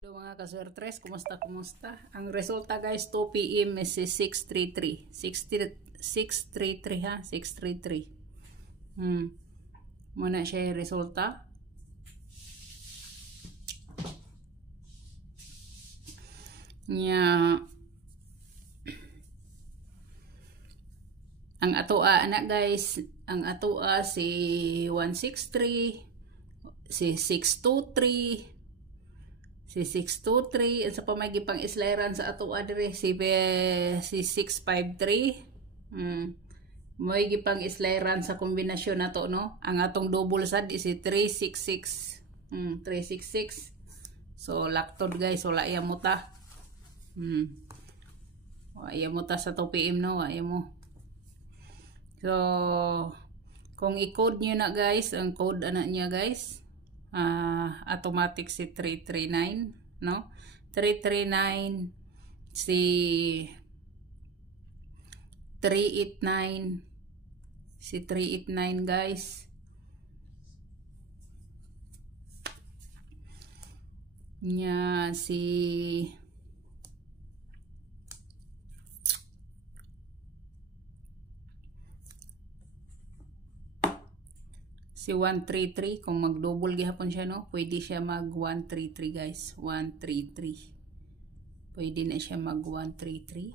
Hello mga kaswertres, kumusta? Ang resulta guys, 2 PM is 633. 633 ha, 633. Muna siya yung resulta. Nya ang atoa anak guys, ang atoa si 163, si 623, si 623, at sa pamagi pang islairan sa ato adre si 653. Mo'y gipang islairan sa kombinasyon nato no. Ang atong double sad is si 366. 366. So laktod guys, wala iya mo ta. Wala iya mo ta sa 2 PM no, wala iya mo. So kung i-code niyo na guys, ang code anak niya guys, automatic si 339 no, 339, si 389, si 389 guys, nya si 133. Kung mag-double gihapon siya no, pwede siya mag 133 guys, 133. Pwede na siya mag 133.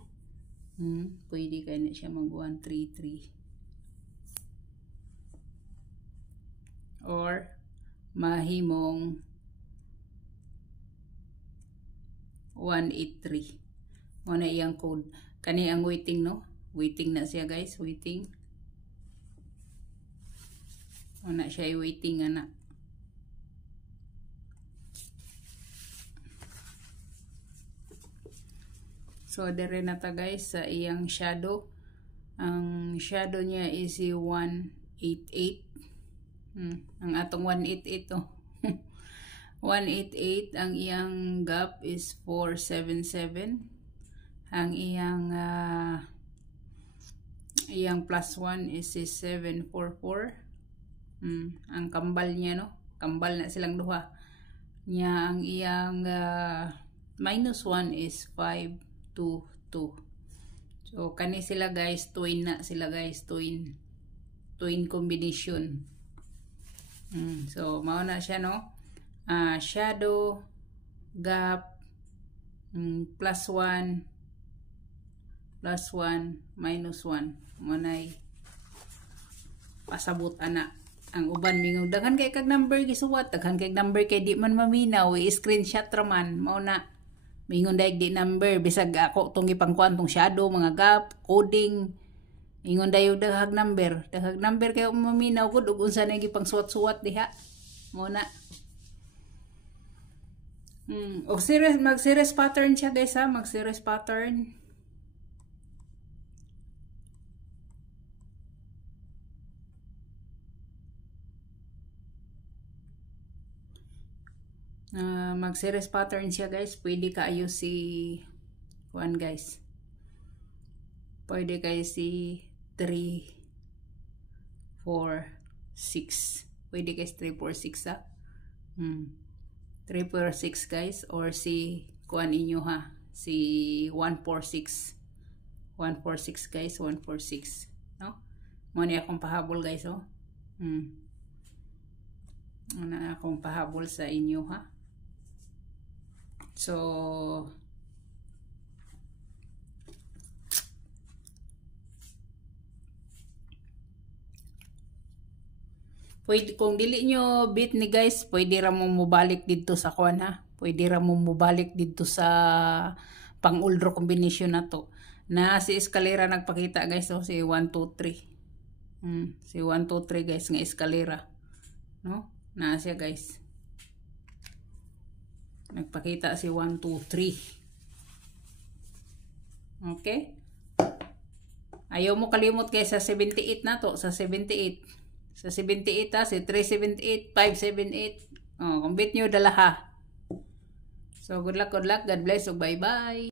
Pwede kaya na siya mag 133. Or mahimong 183. Muna iyang code. Kani ang waiting no, waiting na siya guys, waiting. Wala siya i-waiting anak. So dire na ta guys sa iyang shadow. Ang shadow niya is si 188. Ang atong 188 to. 188. Ang iyang gap is 477. Ang iyang plus 1 is 744. Ang kambal niya no, kambal na silang duha niya. Ang iyang minus 1 is 522. So kani sila guys, twin na sila guys, twin combination. So mao na siya no, shadow, gap, plus 1, minus 1. Manay pasabot ana. Ang uban mingaw daghan kay kag number gisuwat, daghan kay number kay di man maminaw, i-screenshot ra man. Mao na mingon daig di number, bisag ako tong ipangkuan tong shadow, mga gap, coding, ingon dayo daghag number kay maminaw gud ug unsa na gipang suwat-suwat diha. Mao na og series, mag series pattern siya guys ha, mag series pattern. Mag series pattern siya guys. Pwede kaayo si kuan guys, pwede kayo si 3, 4, 6. Pwede kayo si 3, 4, 6 ha. 3, 4, 6 guys. Or si kuan inyo ha, si 1, 4, 6. 1, 4, 6 guys, 1, 4, 6 no. Muna akong pahabol guys oh. Muna akong pahabol sa inyo ha. So pwede, kung dili nyo beat ni guys, pwede ra mo mubalik dito sa kuan ha. Pwede ra mo mubalik dito sa pang-uldro combination na to. Na si eskalera nagpakita guys oh, si 1, 2, 3. Si 1, 2, 3 guys nga eskalera no. Na siya guys. Nagpakita si 1, 2, 3. Okay? Ayaw mo kalimot kay sa 78 na to, sa 78. Sa 78 ha, si 378, 578. Oh, kumbit nyo dala ha. So good luck, God bless, ug bye bye.